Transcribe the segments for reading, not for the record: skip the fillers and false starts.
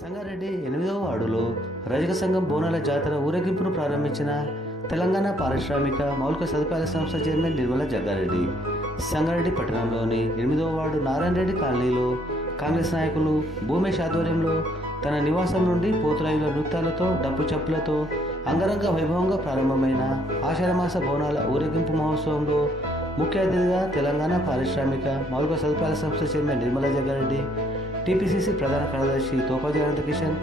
సంగారెడ్డి 8వ వార్డులో రజక సంఘం బోనాల జాతర ఊరేగింపును ప్రారంభించిన తెలంగాణ పారిశ్రామిక మౌలిక సదుపాయాల సంస్థ చైర్మన్ నిర్మలా జగ్గారెడ్డి సంగారెడ్డి పట్టణంలోని 8వ వార్డు నారాయణ రెడ్డి కాలనీలో కాంగ్రెస్ నాయకులు భూమేష్ ఆధ్వర్యంలో తన నివాసం నుండి పోతురాయుల నృత్యాలతో డప్పు చప్పులతో అంగరంగ వైభవంగా ప్రారంభమైన ఆషాఢమాస బోనాల ఊరేగింపు మహోత్సవంలో ముఖ్య అతిథిగా తెలంగాణ పారిశ్రామిక మౌలిక సదుపాయాల సంస్థ చైర్మన్ నిర్మలా జగ్గారెడ్డి, టీపీసీసీ ప్రధాన కార్యదర్శి తోపాజీ అనంత కిషన్,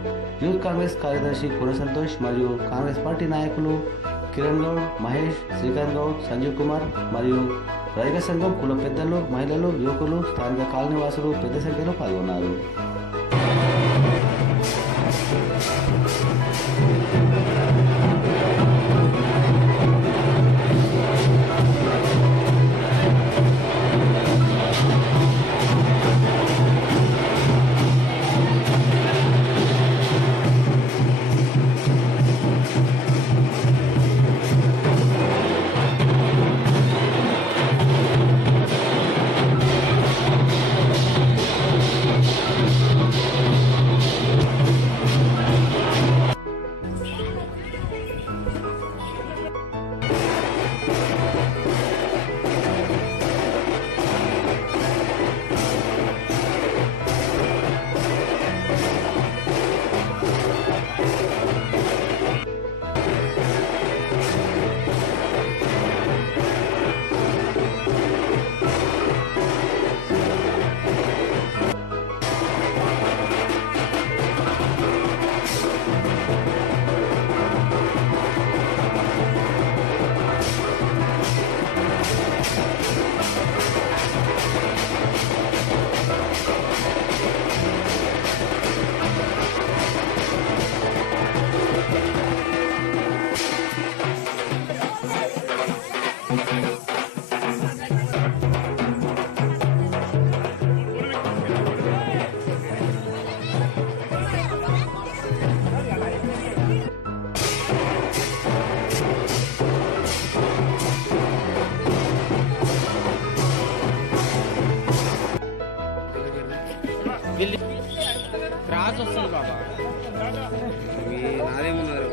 యూత్ కాంగ్రెస్ కార్యదర్శి కుర సంతోష్ మరియు కాంగ్రెస్ పార్టీ నాయకులు కిరణ్ గౌడ్, మహేష్, శ్రీకాంత్ గౌడ్, సంజీవ్ కుమార్ మరియు రజక సంఘం కుల పెద్దలు, మహిళలు, యువకులు, స్థానిక కాలనీవాసులు పెద్ద సంఖ్యలో పాల్గొన్నారు. క్రాస్ వస్తుంది బాబా నాదేమున్నది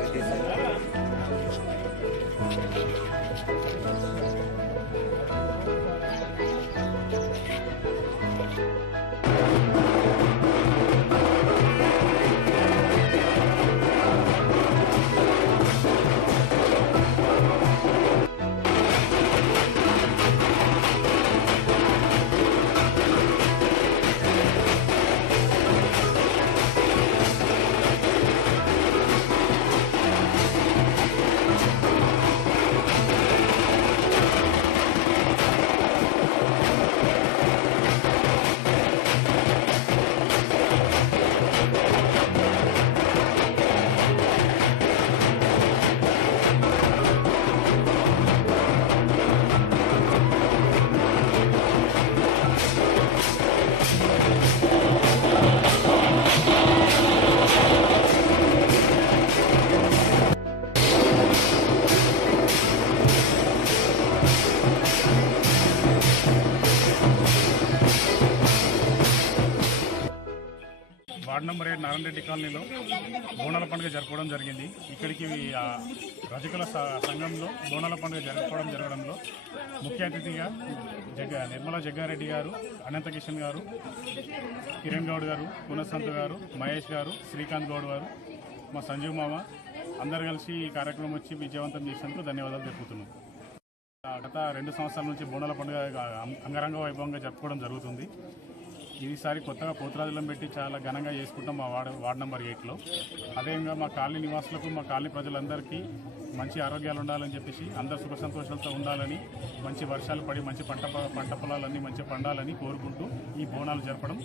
వార్డు నెంబర్ 7 నారాయణ రెడ్డి కాలనీలో బోనాల పండుగ జరుపుకోవడం జరిగింది. ఇక్కడికి రజకుల సంఘంలో బోనాల పండుగ జరగడంలో ముఖ్య అతిథిగా నిర్మలా జగ్గారెడ్డి గారు, అనంత కిషన్ గారు, కిరణ్ గౌడ్ గారు, పునఃసంత్ గారు, మహేష్ గారు, శ్రీకాంత్ గౌడ్ గారు, మా సంజీవ్ మామ అందరు కలిసి ఈ కార్యక్రమం వచ్చి విజయవంతం చేసినందుకు ధన్యవాదాలు తెలుపుతున్నాం. గత 2 సంవత్సరాల నుంచి బోనాల పండుగ అంగరంగ వైభవంగా జరుపుకోవడం జరుగుతుంది. ఈసారి కొత్తగా పోతురాజులను పెట్టి చాలా ఘనంగా చేసుకుంటాం మా వార్డు నెంబర్ 8లో. అదేవిధంగా మా కాలనీ నివాసులకు, మా కాలనీ ప్రజలందరికీ మంచి ఆరోగ్యాలు ఉండాలని చెప్పేసి, అందరు సుఖ సంతోషాలతో ఉండాలని, మంచి వర్షాలు పడి మంచి పంట పొలాలన్నీ మంచిగా పండాలని కోరుకుంటూ ఈ బోనాలు జరపడం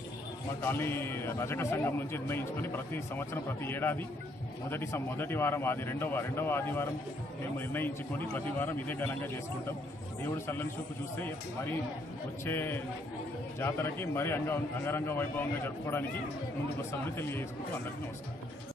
మా కాలనీ రజక సంఘం నుంచి నిర్ణయించుకొని ప్రతి సంవత్సరం ప్రతి ఏడాది మొదటి వారం రెండవ ఆదివారం మేము నిర్ణయించుకొని ప్రతి వారం ఇదే ఘనంగా చేసుకుంటాం. దేవుడు చల్లని చూపు చూస్తే మరి వచ్చే జాతరకి మరి అంగరంగ వైభవంగా జరుపుకోవడానికి ముందుకు వస్తామని తెలియజేసుకుంటూ అందరికీ నమస్కారం.